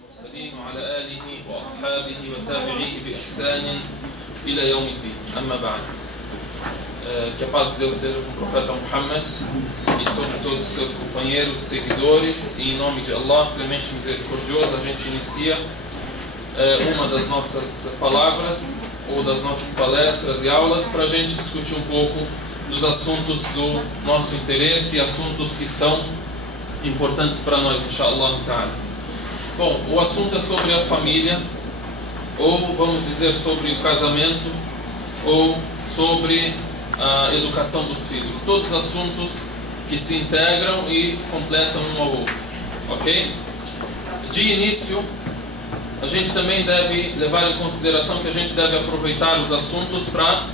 المرسلين وعلى آله وأصحابه وتابعيه بإحسان إلى يوم الدين. أما بعد. Que a paz de Deus esteja com o profeta Muhammad e sobre todos os seus companheiros, seguidores, e em nome de Allah, clemente e misericordioso, a gente inicia uma das nossas palavras ou das nossas palestras e aulas para a gente discutir um pouco dos assuntos do nosso interesse e assuntos que são importantes para nós, inshallah ta'ala. Bom, o assunto é sobre a família, ou vamos dizer sobre o casamento, ou sobre a educação dos filhos. Todos assuntos que se integram e completam um ao outro, ok? De início, a gente também deve levar em consideração que a gente deve aproveitar os assuntos para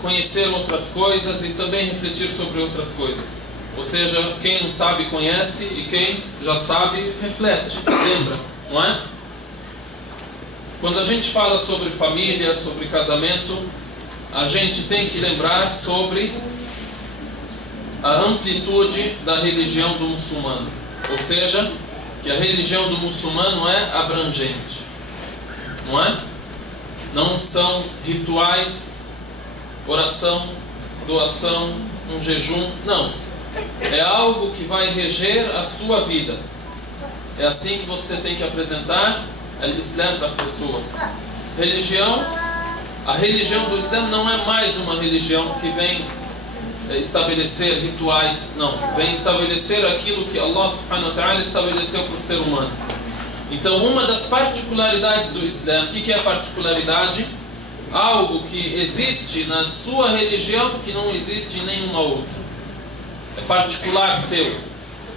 conhecer outras coisas e também refletir sobre outras coisas. Ou seja, quem não sabe conhece e quem já sabe reflete, lembra, não é? Quando a gente fala sobre família, sobre casamento, a gente tem que lembrar sobre a amplitude da religião do muçulmano. Ou seja, que a religião do muçulmano é abrangente, não é? Não são rituais, oração, doação, um jejum, não. É algo que vai reger a sua vida. É assim que você tem que apresentar o Islã para as pessoas. A religião do Islã não é mais uma religião que vem estabelecer rituais, não. Vem estabelecer aquilo que Allah subhanahu wa ta'ala estabeleceu para o ser humano. Então, uma das particularidades do Islã, o que é a particularidade? Algo que existe na sua religião que não existe em nenhuma outra. É particular seu.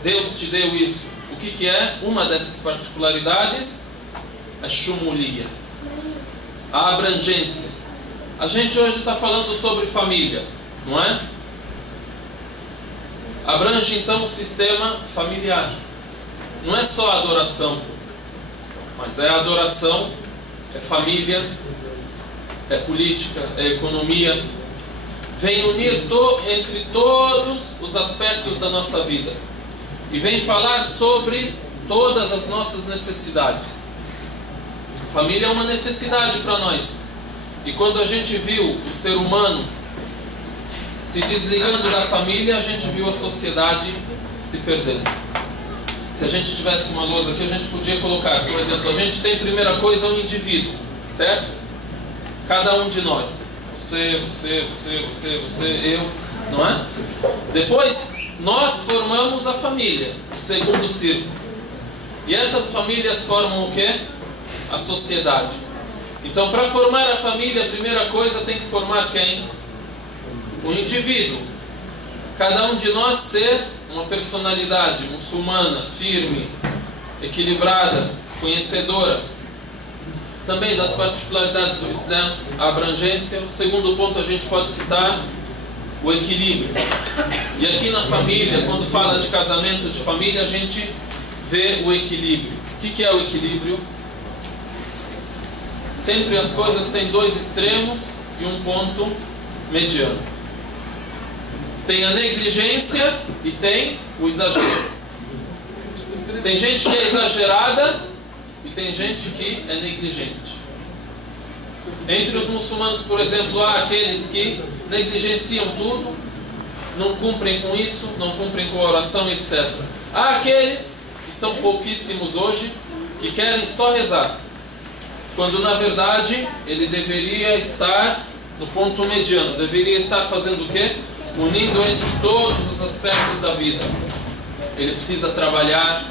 Deus te deu isso. O que é? Uma dessas particularidades é Shumuliya, a abrangência. A gente hoje está falando sobre família, não é? Abrange então o sistema familiar. Não é só adoração, mas é adoração, é família, é política, é economia. Vem unir entre todos os aspectos da nossa vida e vem falar sobre todas as nossas necessidades. Família é uma necessidade para nós. E quando a gente viu o ser humano se desligando da família, a gente viu a sociedade se perdendo. Se a gente tivesse uma lousa aqui, a gente podia colocar, por exemplo, a gente tem, primeira coisa, um indivíduo, certo? Cada um de nós. Você, eu, não é? Depois, nós formamos a família, o segundo círculo. E essas famílias formam o quê? A sociedade. Então, para formar a família, a primeira coisa tem que formar quem? O indivíduo. Cada um de nós ser uma personalidade muçulmana, firme, equilibrada, conhecedora. Também das particularidades do Islã, a abrangência. O segundo ponto a gente pode citar o equilíbrio. E aqui na família, quando fala de casamento, de família, a gente vê o equilíbrio. O que é o equilíbrio? Sempre as coisas têm dois extremos e um ponto mediano. Tem a negligência e tem o exagero. Tem gente que é exagerada e tem gente que é negligente. Entre os muçulmanos, por exemplo, há aqueles que negligenciam tudo, não cumprem com isso, não cumprem com a oração, etc. Há aqueles, que são pouquíssimos hoje, que querem só rezar, quando na verdade ele deveria estar no ponto mediano, deveria estar fazendo o quê? Unindo entre todos os aspectos da vida. Ele precisa trabalhar,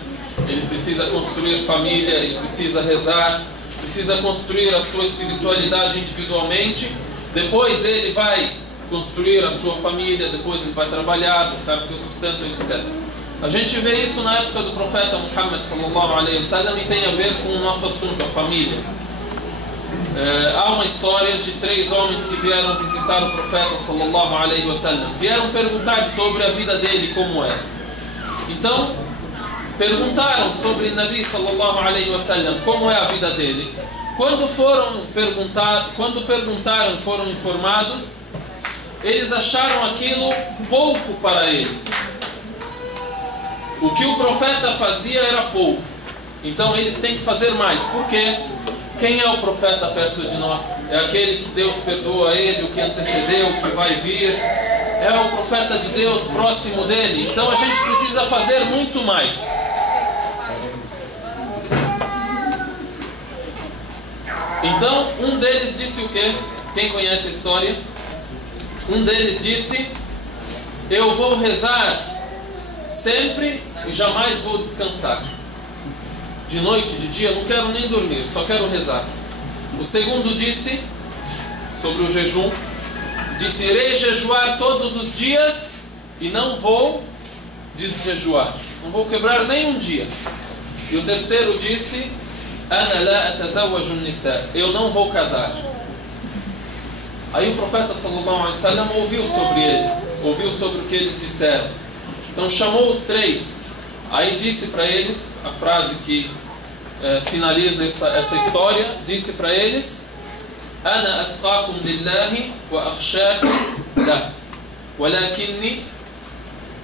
ele precisa construir família, ele precisa rezar, precisa construir a sua espiritualidade individualmente, depois ele vai construir a sua família, depois ele vai trabalhar, buscar seu sustento, etc. A gente vê isso na época do profeta Muhammad sallallahu alaihi wasallam e tem a ver com o nosso assunto, a família. Há uma história de 3 homens que vieram visitar o profeta sallallahu alaihi wasallam. Vieram perguntar sobre a vida dele, como é. Então, perguntaram sobre Nabi sallallahu alaihi wasallam, como é a vida dele. Quando perguntaram, foram informados, eles acharam aquilo pouco para eles. O que o profeta fazia era pouco. Então eles têm que fazer mais. Por quê? Quem é o profeta perto de nós? É aquele que Deus perdoa ele, o que antecedeu, o que vai vir. É o profeta de Deus próximo dele. Então a gente precisa fazer muito mais. Então um deles disse o quê? Quem conhece a história? Um deles disse: eu vou rezar sempre e jamais vou descansar. De noite, de dia, não quero nem dormir, só quero rezar. O segundo disse, sobre o jejum, disse: irei jejuar todos os dias e não vou desjejuar. Não vou quebrar nem um dia. E o terceiro disse: ana la atazawwaju nisa, eu não vou casar. Aí o profeta sallallahu alaihi wasallam ouviu sobre eles, ouviu sobre o que eles disseram. Então chamou os três. Aí disse para eles, a frase que finaliza essa história, disse para eles: ana atqakum lillahi wa akhshakum lah, walakinni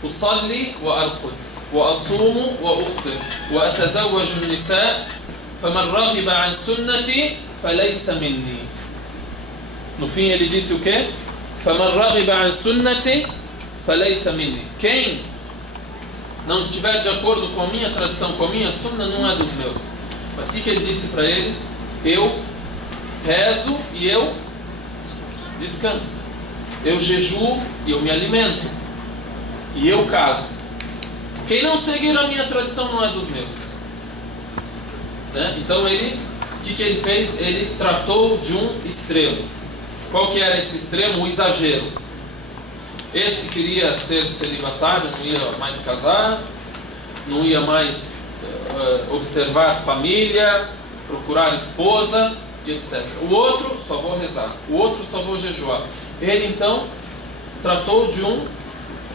usalli wa arqud, wa asumu wa uftir, wa atazawwaju an-nisa, faman raghiba an sunnati falaysa minni. No fim ele disse o quê? faman raghiba an sunnati falaysa minni. Quem não estiver de acordo com a minha tradição, com a minha sunna, não é dos meus. Mas o que ele disse para eles? Eu rezo e eu descanso. Eu jejuo e eu me alimento. E eu caso. Quem não seguir a minha tradição não é dos meus. Né? Então ele, o que ele fez? Ele tratou de um extremo. Qual que era esse extremo? O exagero. Esse queria ser celibatário, não ia mais casar, não ia mais observar família, procurar esposa e etc. O outro, só vou rezar. O outro, só vou jejuar. Ele então tratou de um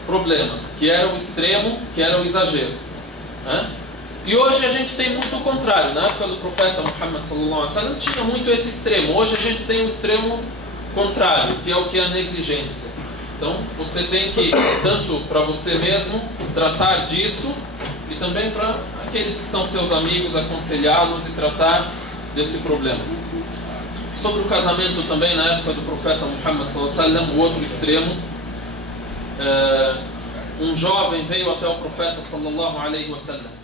problema, que era o extremo, que era o exagero. Né? E hoje a gente tem muito o contrário. Na época do profeta Muhammad sallallahu alaihi wasallam tinha muito esse extremo. Hoje a gente tem o extremo contrário, que é o que é a negligência. Então você tem que, tanto para você mesmo, tratar disso, e também para aqueles que são seus amigos, aconselhá-los e tratar desse problema. Sobre o casamento também, na época do profeta Muhammad sallallahu alaihi wasallam, o outro extremo, um jovem veio até o profeta sallallahu alaihi wasallam